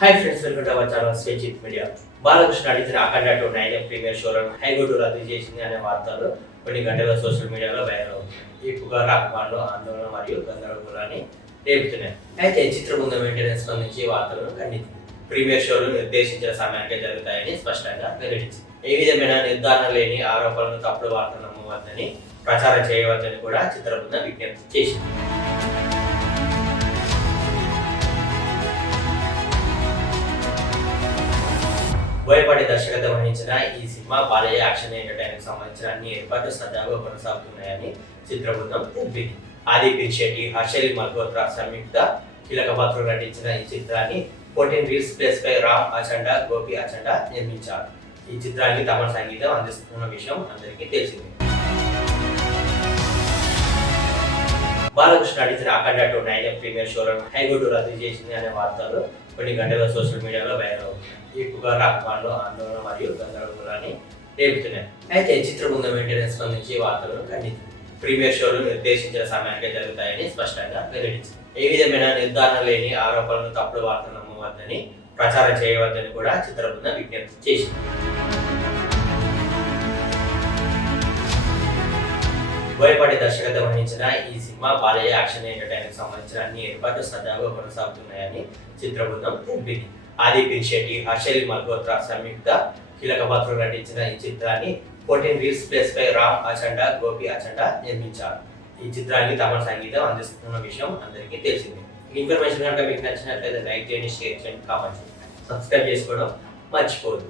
Hi friends welcome to our channel స్వేచిత్ media Balakrishna అడిగిన Akhanda two nine premier షోలో high court రద్దు చేసింది అనే వార్తలు కొన్ని గంటల సోషల్ మీడియాలో వైరల్ అవుతున్నాయి. ఈ పుకార్ల అభిమానులు ఆందోళన మరియు గందరగోళాన్ని రేపుతున్నాయి. అయితే చిత్ర బృందం వెంటనే స్పందించి వార్తలను ఖండించింది ప్రీమియర్ షోలు నిర్దేశించిన సమయానికే జరుగుతాయని స్పష్టంగా వెల్లడించింది. ఏ విధమైన నిర్ధారణ లేని ఆరోపణలను తప్పుడు వార్తలు నమ్మవద్దని ప్రచారం చేయవద్దని కూడా చిత్ర బృందం విజ్ఞప్తి చేసింది. బోయపాటి దర్శకత్వం వహించిన ఈ సినిమా బాలయ్య యాక్షన్ ఎంటర్టైన్మెంట్ సంబంధించిన అన్ని ఏర్పాట్లు సజావుగా కొనసాగుతున్నాయని చిత్రబృందం తెలిపింది. ఆది శెట్టి హర్షలి మల్హోత్రా సంయుక్త కీలక పాత్రలు నటించిన ఈ చిత్రాన్ని ఫోర్టీన్ రీల్స్ ప్లేస్ పై రామ్ అచండా గోపి అచండా నిర్మించారు. ఈ చిత్రానికి తమ సంగీతం అందిస్తున్న విషయం అందరికీ తెలిసిందే. బాలకృష్ణ నటించిన అఖండ టు నైన్ ప్రీమియర్ షోలను హైకోర్టు రద్దు చేసింది అనే వార్తలు కొన్ని గంటల సోషల్ మీడియాలో వైరల్ అవుతున్నాయి. ఈ పుకార్ల ఆందోళన మరియు గందరగోళాన్ని రేపుతున్నాయి. అయితే చిత్ర బృందం వెంటనే స్పందించి వార్తలను ఖండించింది ప్రీమియర్ షోలు నిర్దేశించిన సమయానికి జరుగుతాయని స్పష్టంగా వెల్లడించింది. ఏ విధమైన నిర్ధారణ లేని ఆరోపణలను తప్పుడు వార్తలు నమ్మవద్దని ప్రచారం చేయవద్దని కూడా చిత్ర బృందం విజ్ఞప్తి చేసింది. బోయపాటి దర్శకత్వం వహించిన ఈ సినిమా బాలయ్య యాక్షన్ ఎంటర్టైన్మెంట్ సంబంధించిన అన్ని ఏర్పాట్లు సజావుగా కొనసాగుతున్నాయని చిత్ర బృందం తెలిపింది. ఆది పిరిశెట్టి హర్షలి మల్హోత్రా సంయుక్త కీలక పాత్రలు నటించిన ఈ చిత్రాన్ని ఫోర్టీన్ వీల్స్ ప్లేస్ పై రామ్ అచండా గోపి అచండా నిర్మించారు. ఈ చిత్రానికి తమ సంగీతం అందిస్తున్న విషయం అందరికీ తెలిసింది. ఇన్ఫర్మేషన్ కనుక మీకు నచ్చినట్లయితే లైక్ చేయండి షేర్ చేయండి కామెంట్ చేయండి. సబ్స్క్రైబ్ చేసుకోవడం మర్చిపోదు